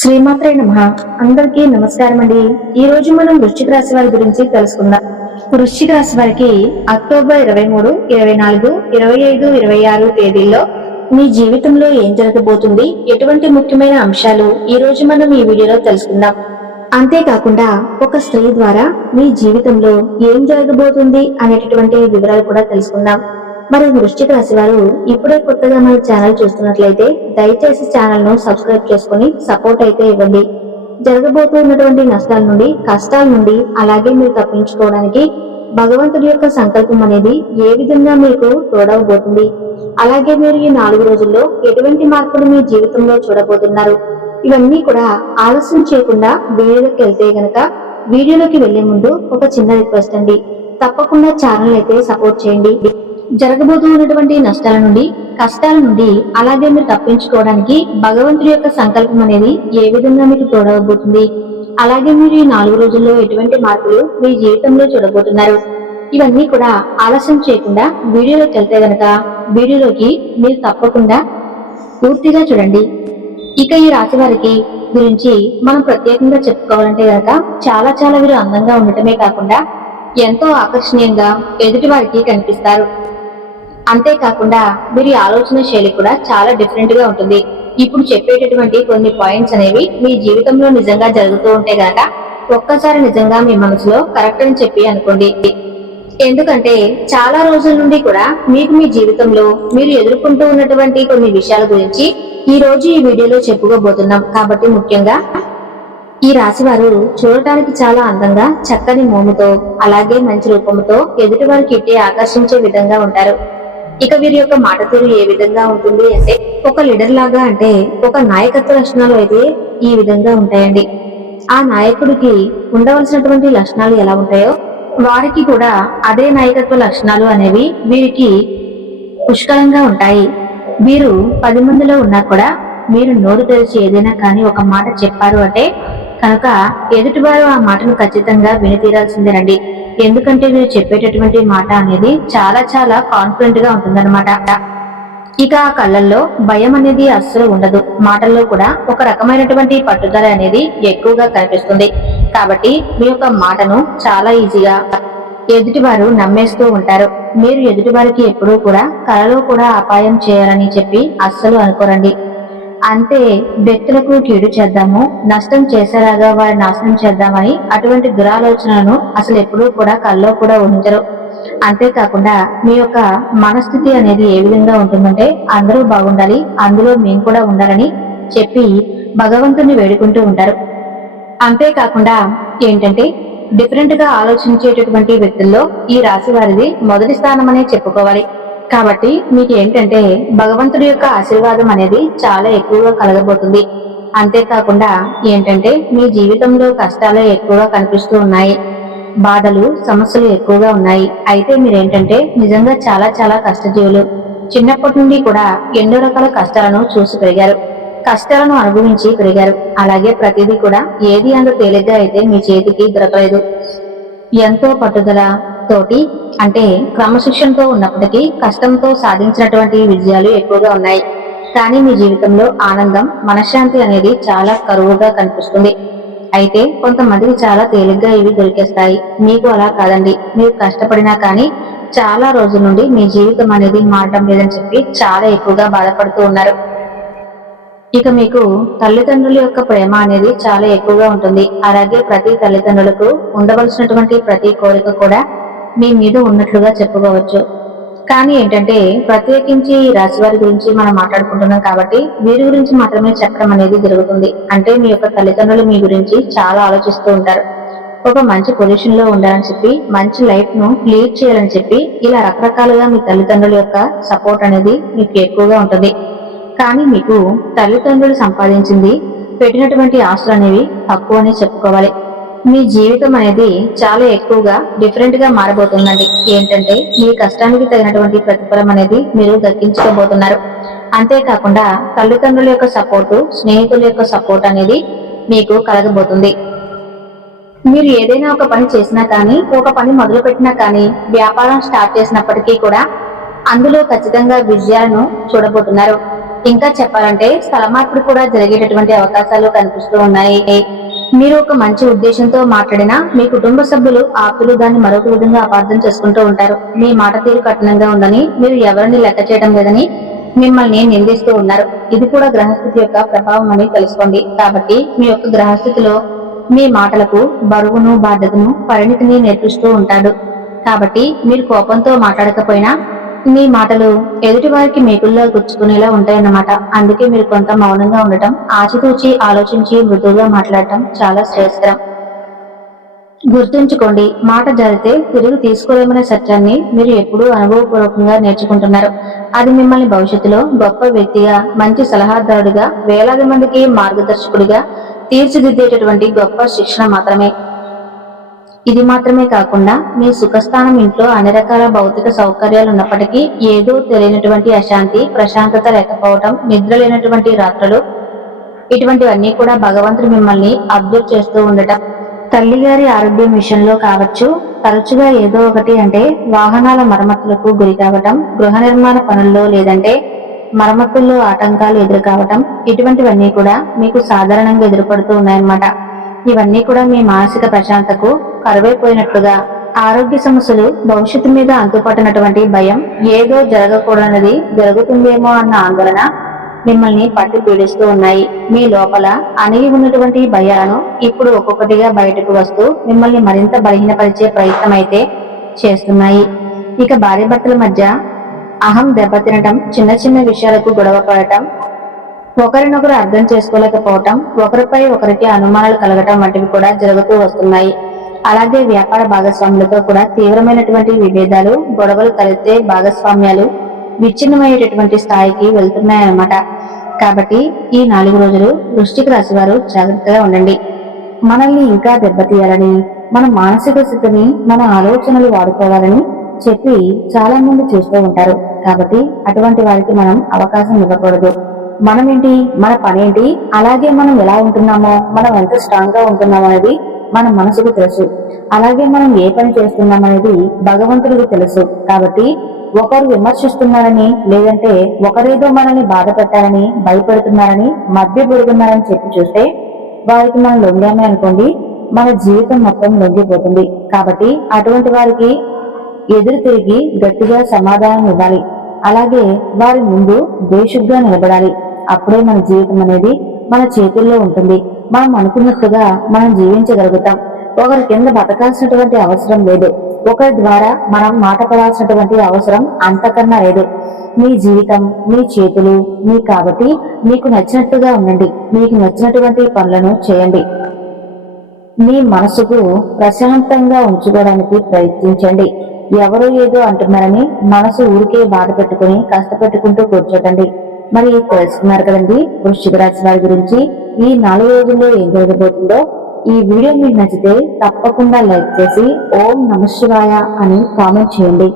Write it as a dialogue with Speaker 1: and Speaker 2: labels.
Speaker 1: శ్రీమాత్రే నమ. అందరికీ నమస్కారం అండి ఈ రోజు మనం వృశ్చిక రాశి వారి గురించి తెలుసుకుందాం. వృశ్చిక రాశి వారికి అక్టోబర్ ఇరవై మూడు ఇరవై నాలుగు ఇరవై ఐదు ఇరవై ఆరు తేదీల్లో మీ జీవితంలో ఏం జరగబోతుంది? ఎటువంటి ముఖ్యమైన అంశాలు ఈ రోజు మనం ఈ వీడియోలో తెలుసుకుందాం. అంతేకాకుండా ఒక స్త్రీ ద్వారా మీ జీవితంలో ఏం జరగబోతుంది అనేటటువంటి వివరాలు కూడా తెలుసుకుందాం. మరి వృశ్చిక రాశి వారు ఇప్పుడే కొత్తగా మన ఛానల్ చూస్తున్నట్లయితే దయచేసి ఛానల్ను సబ్స్క్రైబ్ చేసుకుని సపోర్ట్ అయితే ఇవ్వండి. జరగబోతున్నటువంటి నష్టాల నుండి కష్టాల నుండి అలాగే మీరు తప్పించుకోవడానికి భగవంతుడి యొక్క సంకల్పం అనేది ఏ విధంగా మీకు తోడవబోతుంది? అలాగే మీరు ఈ నాలుగు రోజుల్లో ఎటువంటి మార్పులు మీ జీవితంలో చూడబోతున్నారు? ఇవన్నీ కూడా ఆలస్యం చేయకుండా వీడియోలోకి వెళ్తే గనక వీడియోలోకి వెళ్ళే ముందు ఒక చిన్న రిక్వెస్ట్ అండి. తప్పకుండా ఛానల్ అయితే సపోర్ట్ చేయండి. జరగబోతూ ఉన్నటువంటి నష్టాల నుండి కష్టాల నుండి అలాగే మీరు తప్పించుకోవడానికి భగవంతుడి యొక్క సంకల్పం అనేది ఏ విధంగా మీకు తోడవబోతుంది? అలాగే మీరు ఈ నాలుగు రోజుల్లో ఎటువంటి మార్పులు మీ జీవితంలో చూడబోతున్నారు? ఇవన్నీ కూడా ఆలస్యం చేయకుండా వీడియోలోకి వెళ్తే గనక వీడియోలోకి మీరు తప్పకుండా పూర్తిగా చూడండి. ఇక ఈ రాశి వారికి గురించి మనం ప్రత్యేకంగా చెప్పుకోవాలంటే గనక చాలా చాలా వీరు అందంగా ఉండటమే కాకుండా ఎంతో ఆకర్షణీయంగా ఎదుటి వారికి కనిపిస్తారు. అంతేకాకుండా వీరి ఆలోచన శైలి కూడా చాలా డిఫరెంట్గా ఉంటుంది. ఇప్పుడు చెప్పేటటువంటి కొన్ని పాయింట్స్ అనేవి మీ జీవితంలో నిజంగా జరుగుతూ ఉంటే గనక ఒక్కసారి నిజంగా మీ మనసులో కరెక్ట్ అని చెప్పి అనుకోండి. ఎందుకంటే చాలా రోజుల నుండి కూడా మీకు మీ జీవితంలో మీరు ఎదుర్కొంటూ ఉన్నటువంటి కొన్ని విషయాల గురించి ఈ రోజు ఈ వీడియోలో చెప్పుకోబోతున్నాం. కాబట్టి ముఖ్యంగా ఈ రాశి వారు చూడటానికి చాలా అందంగా చక్కని మోముతో అలాగే మంచి రూపంతో ఎదుటి వారికి ఇట్టే ఆకర్షించే విధంగా ఉంటారు. ఇక వీరి యొక్క మాట తీరు ఏ విధంగా ఉంటుంది అంటే ఒక లీడర్ లాగా అంటే ఒక నాయకత్వ లక్షణాలు అయితే ఈ విధంగా ఉంటాయండి. ఆ నాయకుడికి ఉండవలసినటువంటి లక్షణాలు ఎలా ఉంటాయో వారికి కూడా అదే నాయకత్వ లక్షణాలు అనేవి వీరికి పుష్కలంగా ఉంటాయి. వీరు పది మందిలో ఉన్నా కూడా మీరు నోరు తెరిచి ఏదైనా కానీ ఒక మాట చెప్పారు అంటే కనుక ఎదుటివారు ఆ మాటను ఖచ్చితంగా విని తీరాల్సిందేనండి ఎందుకంటే మీరు చెప్పేటటువంటి మాట అనేది చాలా చాలా కాన్ఫిడెంట్గా ఉంటుందన్నమాట. ఇక ఆ కళ్ళల్లో భయం అనేది అస్సలు ఉండదు. మాటల్లో కూడా ఒక రకమైనటువంటి పట్టుదల అనేది ఎక్కువగా కనిపిస్తుంది. కాబట్టి మీ యొక్క మాటను చాలా ఈజీగా ఎదుటివారు నమ్మేస్తూ ఉంటారు. మీరు ఎదుటివారికి ఎప్పుడూ కూడా కళలో కూడా అపాయం చేయాలని చెప్పి అస్సలు అనుకోరండి. అంతే వ్యక్తులకు కీడు చేద్దాము నష్టం చేసేలాగా వారి నాశనం చేద్దామని అటువంటి దురాలోచనలను అసలు ఎప్పుడూ కూడా కల్లో కూడా ఉంచరు. అంతేకాకుండా మీ యొక్క మనస్థితి అనేది ఏ విధంగా ఉంటుందంటే అందరూ బాగుండాలి అందులో మేము కూడా ఉండాలని చెప్పి భగవంతుని వేడుకుంటూ ఉంటారు. అంతేకాకుండా ఏంటంటే డిఫరెంట్గా ఆలోచించేటటువంటి వ్యక్తుల్లో ఈ రాశి వారిది మొదటి స్థానం అనే చెప్పుకోవాలి. కాబట్టి మీకు ఏంటంటే భగవంతుడి యొక్క ఆశీర్వాదం అనేది చాలా ఎక్కువగా కలగబోతుంది. అంతేకాకుండా ఏంటంటే మీ జీవితంలో కష్టాలే ఎక్కువగా కనిపిస్తూ ఉన్నాయి. బాధలు సమస్యలు ఎక్కువగా ఉన్నాయి. అయితే మీరేంటంటే నిజంగా చాలా చాలా కష్టజీవులు. చిన్నప్పటి నుండి కూడా ఎన్నో రకాల కష్టాలను చూసి పెరిగారు. కష్టాలను అనుభవించి పెరిగారు. అలాగే ప్రతిదీ కూడా ఏది అంత తేలిగ్గా అయితే మీ చేతికి దొరకలేదు. ఎంతో పట్టుదల తోటి అంటే క్రమశిక్షణతో ఉన్నప్పటికీ కష్టంతో సాధించినటువంటి విజయాలు ఎక్కువగా ఉన్నాయి. కానీ మీ జీవితంలో ఆనందం మనశ్శాంతి అనేది చాలా కరువుగా కనిపిస్తుంది. అయితే కొంతమందికి చాలా తేలిగ్గా ఇవి దొరికేస్తాయి. మీకు అలా కాదండి. మీరు కష్టపడినా కానీ చాలా రోజుల నుండి మీ జీవితం అనేది మారడం లేదని చెప్పి చాలా ఎక్కువగా బాధపడుతూ ఉన్నారు. ఇక మీకు తల్లిదండ్రుల యొక్క ప్రేమ అనేది చాలా ఎక్కువగా ఉంటుంది. అలాగే ప్రతి తల్లిదండ్రులకు ఉండవలసినటువంటి ప్రతి కోరిక కూడా మీ మీద ఉన్నట్లుగా చెప్పుకోవచ్చు. కానీ ఏంటంటే ప్రత్యేకించి ఈ రాశి వారి గురించి మనం మాట్లాడుకుంటున్నాం కాబట్టి వీరి గురించి మాత్రమే చెప్పడం అనేది జరుగుతుంది. అంటే మీ యొక్క తల్లిదండ్రులు మీ గురించి చాలా ఆలోచిస్తూ ఉంటారు. ఒక మంచి పొజిషన్లో ఉండాలని చెప్పి మంచి లైఫ్ను లీడ్ చేయాలని చెప్పి ఇలా రకరకాలుగా మీ తల్లిదండ్రుల యొక్క సపోర్ట్ అనేది మీకు ఎక్కువగా ఉంటుంది. కానీ మీకు తల్లిదండ్రులు సంపాదించింది పెట్టినటువంటి ఆస్తులు అనేవి తక్కువ అని చెప్పుకోవాలి. మీ జీవితం అనేది చాలా ఎక్కువగా డిఫరెంట్గా మారబోతుందండి. ఏంటంటే మీ కష్టానికి తగినటువంటి ప్రతిఫలం అనేది మీరు దక్కించుకోబోతున్నారు. అంతేకాకుండా తల్లిదండ్రుల యొక్క సపోర్టు స్నేహితుల యొక్క సపోర్ట్ అనేది మీకు కలగబోతుంది. మీరు ఏదైనా ఒక పని చేసినా కానీ ఒక పని మొదలు పెట్టినా కానీ వ్యాపారం స్టార్ట్ చేసినప్పటికీ కూడా అందులో ఖచ్చితంగా విజయాలను చూడబోతున్నారు. ఇంకా చెప్పాలంటే స్థల మార్పిడి కూడా జరిగేటటువంటి అవకాశాలు కనిపిస్తూ ఉన్నాయి. మీరు ఒక మంచి ఉద్దేశంతో మాట్లాడినా మీ కుటుంబ సభ్యులు ఆప్తులు దాన్ని మరొక విధంగా అపార్థం చేసుకుంటూ ఉంటారు. మీ మాట తీరు కఠినంగా ఉందని మీరు ఎవరిని లెక్క చేయడం లేదని మిమ్మల్ని నిందిస్తూ ఉన్నారు. ఇది కూడా గ్రహస్థితి యొక్క ప్రభావం అని తెలుసుకోండి. కాబట్టి మీ యొక్క గ్రహస్థితిలో మీ మాటలకు బరువును బాధ్యతను పరిణితిని నేర్పిస్తూ ఉంటాడు. కాబట్టి మీరు కోపంతో మాట్లాడకపోయినా మీ మాటలు ఎదుటి వారికి మేకుల్లో గుచ్చుకునేలా ఉంటాయన్నమాట. అందుకే మీరు కొంత మౌనంగా ఉండటం ఆచితూచి ఆలోచించి మృదువుగా మాట్లాడటం చాలా శ్రేయస్కరం. గుర్తుంచుకోండి మాట జరిగితే తిరిగి తీసుకోలేమనే సత్యాన్ని మీరు ఎప్పుడూ అనుభవపూర్వకంగా నేర్చుకుంటున్నారు. అది మిమ్మల్ని భవిష్యత్తులో గొప్ప వ్యక్తిగా మంచి సలహాదారుడిగా వేలాది మందికి మార్గదర్శకుడిగా తీర్చిదిద్దేటటువంటి గొప్ప శిక్షణ మాత్రమే. ఇది మాత్రమే కాకుండా మీ సుఖస్థానం ఇంట్లో అన్ని రకాల భౌతిక సౌకర్యాలు ఉన్నప్పటికీ ఏదో తెలియనటువంటి అశాంతి ప్రశాంతత లేకపోవటం నిద్ర లేనటువంటి రాత్రులు ఇటువంటివన్నీ కూడా భగవంతుడు మిమ్మల్ని అబ్జర్వ్ చేస్తూ ఉండటం. తల్లిగారి ఆరోగ్యం విషయంలో కావచ్చు తరచుగా ఏదో ఒకటి అంటే వాహనాల మరమ్మతులకు గురి కావటం గృహ నిర్మాణ పనుల్లో లేదంటే మరమ్మతుల్లో ఆటంకాలు ఎదురు కావటం ఇటువంటివన్నీ కూడా మీకు సాధారణంగా ఎదురుపడుతూ ఉన్నాయన్నమాట. ఇవన్నీ కూడా మీ మానసిక ప్రశాంతకు కరువైపోయినట్లుగా ఆరోగ్య సమస్యలు భవిష్యత్తు మీద అంతుపట్టినటువంటి భయం ఏదో జరగకూడనది జరుగుతుందేమో అన్న ఆందోళన మిమ్మల్ని పట్టి పీడిస్తూ ఉన్నాయి. మీ లోపల అణిగి ఉన్నటువంటి భయాలను ఇప్పుడు ఒక్కొక్కటిగా బయటకు వస్తూ మిమ్మల్ని మరింత బలహీనపరిచే ప్రయత్నం అయితే చేస్తున్నాయి. ఇక భార్యాభర్తల మధ్య అహం దెబ్బతినటం చిన్న చిన్న విషయాలకు గొడవ పడటం ఒకరినొకరు అర్థం చేసుకోలేకపోవటం ఒకరిపై ఒకరికి అనుమానాలు కలగటం వంటివి కూడా జరుగుతూ వస్తున్నాయి. అలాగే వ్యాపార భాగస్వాములతో కూడా తీవ్రమైనటువంటి విభేదాలు గొడవలు కలిస్తే భాగస్వామ్యాలు విచ్ఛిన్నమయ్యేటటువంటి స్థాయికి వెళ్తున్నాయన్నమాట. కాబట్టి ఈ నాలుగు రోజులు వృష్టిక రాశి వారు జాగ్రత్తగా ఉండండి. మనల్ని ఇంకా దెబ్బతీయాలని మన మానసిక స్థితిని మన ఆలోచనలు వాడుకోవాలని చెప్పి చాలా మంది చూస్తూ ఉంటారు. కాబట్టి అటువంటి వారికి మనం అవకాశం ఇవ్వకూడదు. మనం ఏంటి మన పనేంటి? అలాగే మనం ఎలా ఉంటున్నామో మనం ఎంత స్ట్రాంగ్గా ఉంటున్నామో అనేది మన మనసుకు తెలుసు. అలాగే మనం ఏ పని చేస్తున్నాం అనేది భగవంతుడికి తెలుసు. కాబట్టి ఒకరు విమర్శిస్తున్నారని లేదంటే ఒకరేదో మనల్ని బాధ పెట్టాలని భయపెడుతున్నారని మధ్య పెడుతున్నారని చెప్పి చూస్తే వారికి మనం లొంగామే అనుకోండి మన జీవితం మొత్తం లొంగిపోతుంది. కాబట్టి అటువంటి వారికి ఎదురు తిరిగి గట్టిగా సమాధానం ఇవ్వాలి. అలాగే వారి ముందు బేషుగ్గా నిలబడాలి. అప్పుడే మన జీవితం అనేది మన చేతుల్లో ఉంటుంది. మనం అనుకున్నట్టుగా మనం జీవించగలుగుతాం. ఒకరి కింద బతకాల్సినటువంటి అవసరం లేదు. ఒకరి ద్వారా మనం మాట పడాల్సినటువంటి అవసరం అంతకన్నా లేదు. మీ జీవితం మీ చేతులు మీ కాబట్టి మీకు నచ్చినట్టుగా ఉండండి. మీకు నచ్చినటువంటి పనులను చేయండి. మీ మనసుకు ప్రశాంతంగా ఉంచుకోవడానికి ప్రయత్నించండి. ఎవరో ఏదో అంటున్నారని మనసు ఊరికే బాధ పెట్టుకుని కష్టపెట్టుకుంటూ కూర్చోటండి మరి తెలుసుకున్నారు కదండి వృశ్చిక రాశి వారి గురించి ఈ నాలుగు రోజుల్లో ఏం జరగబోతుందో ఈ వీడియో మీకు నచ్చితే తప్పకుండా లైక్ చేసి ఓం నమ శివాయ అని కామెంట్ చేయండి.